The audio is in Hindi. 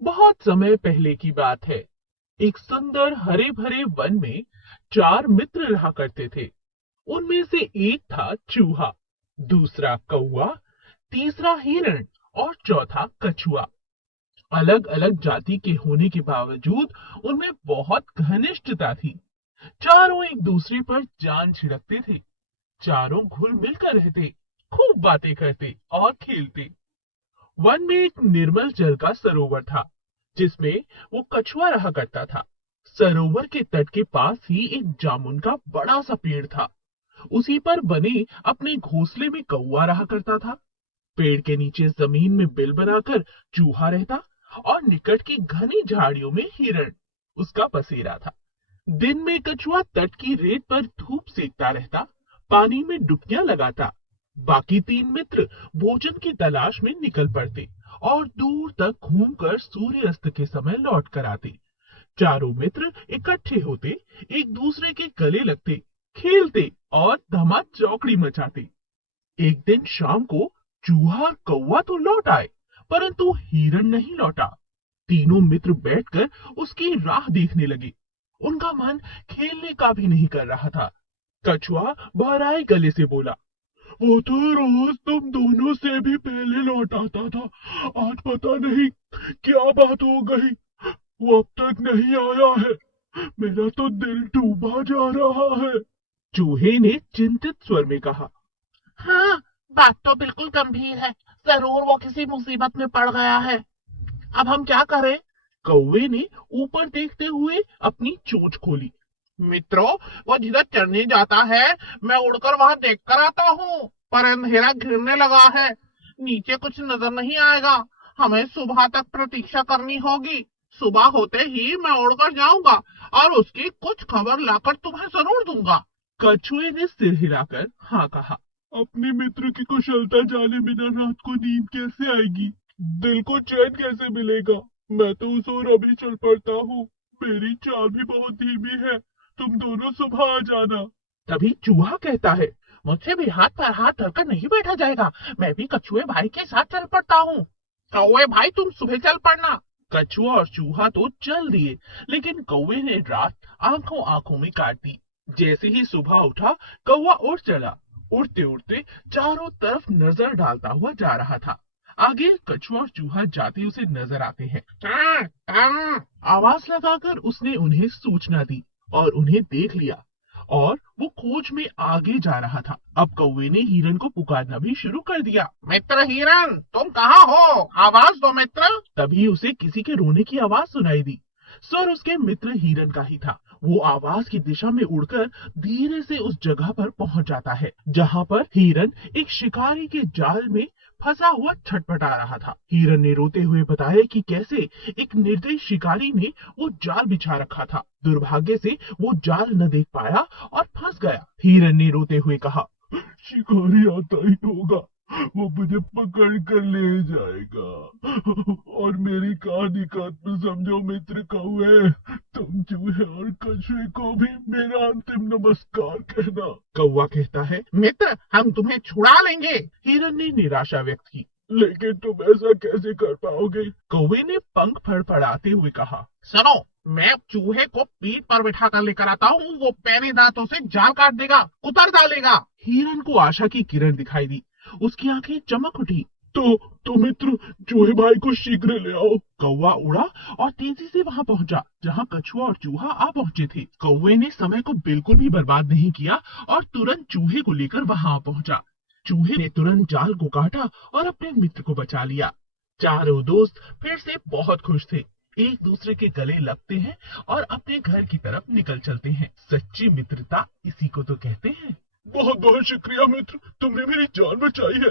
बहुत समय पहले की बात है। एक सुंदर हरे भरे वन में चार मित्र रहा करते थे। उनमें से एक था चूहा, दूसरा कौवा, तीसरा हिरण और चौथा कछुआ। अलग अलग जाति के होने के बावजूद उनमें बहुत घनिष्ठता थी। चारों एक दूसरे पर जान छिड़कते थे। चारों घुल मिलकर रहते, खूब बातें करते और खेलते। वन में एक निर्मल जल का सरोवर था, जिसमें वो कछुआ रहा करता था। सरोवर के तट के पास ही एक जामुन का बड़ा सा पेड़ था। उसी पर बने अपने घोंसले में कौवा रहा करता था। पेड़ के नीचे जमीन में बिल बनाकर चूहा रहता और निकट की घनी झाड़ियों में हिरण उसका बसेरा था। दिन में कछुआ तट की रेत पर धूप सेकता रहता, पानी में डुबकियां लगाता। बाकी तीन मित्र भोजन की तलाश में निकल पड़ते और दूर तक घूमकर सूर्यास्त के समय लौट कर आते। चारों मित्र इकट्ठे होते, एक दूसरे के गले लगते, खेलते और धमा चौकड़ी मचाते। एक दिन शाम को चूहा और कौवा तो लौट आए, परंतु हिरण नहीं लौटा। तीनों मित्र बैठकर उसकी राह देखने लगे। उनका मन खेलने का भी नहीं कर रहा था। कछुआ बहराए गले से बोला, वो तो रोज तुम दोनों से भी पहले लौट आता था। आज पता नहीं क्या बात हो गई, वो अब तक नहीं आया है। मेरा तो दिल डूबा जा रहा है। चूहे ने चिंतित स्वर में कहा, हाँ, बात तो बिल्कुल गंभीर है। जरूर वो किसी मुसीबत में पड़ गया है। अब हम क्या करें? कौवे ने ऊपर देखते हुए अपनी चोंच खोली। मित्रों, वो जिधर चढ़ने जाता है, मैं उड़कर वहां देख कर आता हूँ, पर अंधेरा घिरने लगा है। नीचे कुछ नजर नहीं आएगा। हमें सुबह तक प्रतीक्षा करनी होगी। सुबह होते ही मैं उड़कर जाऊंगा और उसकी कुछ खबर लाकर तुम्हें जरूर दूंगा। कछुए ने सिर हिलाकर हाँ कहा। अपने मित्र की कुशलता जाने बिना रात को नींद कैसे आएगी? दिल को चैन कैसे मिलेगा? मैं तो उस ओर अभी चल पड़ता हूँ। मेरी चाल भी बहुत धीमी है। तुम दोनों सुबह आ जाना। तभी चूहा कहता है, मुझसे भी हाथ पर हाथ धरकर नहीं बैठा जाएगा। मैं भी कछुए भाई के साथ चल पड़ता हूँ। कौवे भाई, तुम सुबह चल पड़ना। कछुआ और चूहा तो चल दिए, लेकिन कौवे ने रात आंखों आंखों में काट दी। जैसे ही सुबह उठा, कौवा उड़ चला। उड़ते उड़ते चारों तरफ नजर डालता हुआ जा रहा था। आगे कछुआ और चूहा जाते उसे नजर आते हैं। आवाज लगाकर उसने उन्हें सूचना दी और उन्हें देख लिया, और वो खोज में आगे जा रहा था। अब कौवे ने हिरण को पुकारना भी शुरू कर दिया। मित्र हिरण, तुम कहाँ हो? आवाज दो मित्र। तभी उसे किसी के रोने की आवाज सुनाई दी। स्वर उसके मित्र हिरण का ही था। वो आवाज की दिशा में उड़कर धीरे से उस जगह पर पहुंच जाता है जहां पर हिरण एक शिकारी के जाल में फंसा हुआ छटपटा रहा था। हिरण ने रोते हुए बताया कि कैसे एक निर्दयी शिकारी ने वो जाल बिछा रखा था। दुर्भाग्य से वो जाल न देख पाया और फंस गया। हिरण ने रोते हुए कहा, शिकारी आता ही होगा, वो मुझे पकड़ कर ले जाएगा। और मेरी कहानी का अंत समझो मित्र कौवे। तुम चूहे और कछुए को भी मेरा अंतिम नमस्कार कहना। कौवा कहता है, मित्र, हम तुम्हें छुड़ा लेंगे। हिरण ने निराशा व्यक्त की। लेकिन तुम ऐसा कैसे कर पाओगे? कौवे ने पंख फड़फड़ाते हुए कहा, सुनो, मैं चूहे को पीठ पर बिठा कर लेकर आता हूँ। वो पैने दांतों से जाल काट देगा, उतर डालेगा। हिरण को आशा की किरण दिखाई दी। उसकी आंखें चमक उठी। तो मित्र, चूहे भाई को शीघ्र ले आओ। कौवा उड़ा और तेजी से वहां पहुंचा जहां कछुआ और चूहा आ पहुंचे थे। कौवे ने समय को बिल्कुल भी बर्बाद नहीं किया और तुरंत चूहे को लेकर वहां पहुंचा। चूहे ने तुरंत जाल को काटा और अपने मित्र को बचा लिया। चारों दोस्त फिर से बहुत खुश थे। एक दूसरे के गले लगते हैं और अपने घर की तरफ निकल चलते हैं। सच्ची मित्रता इसी को तो कहते हैं। बहुत बहुत शुक्रिया मित्र, तुमने मेरी जान बचाई है।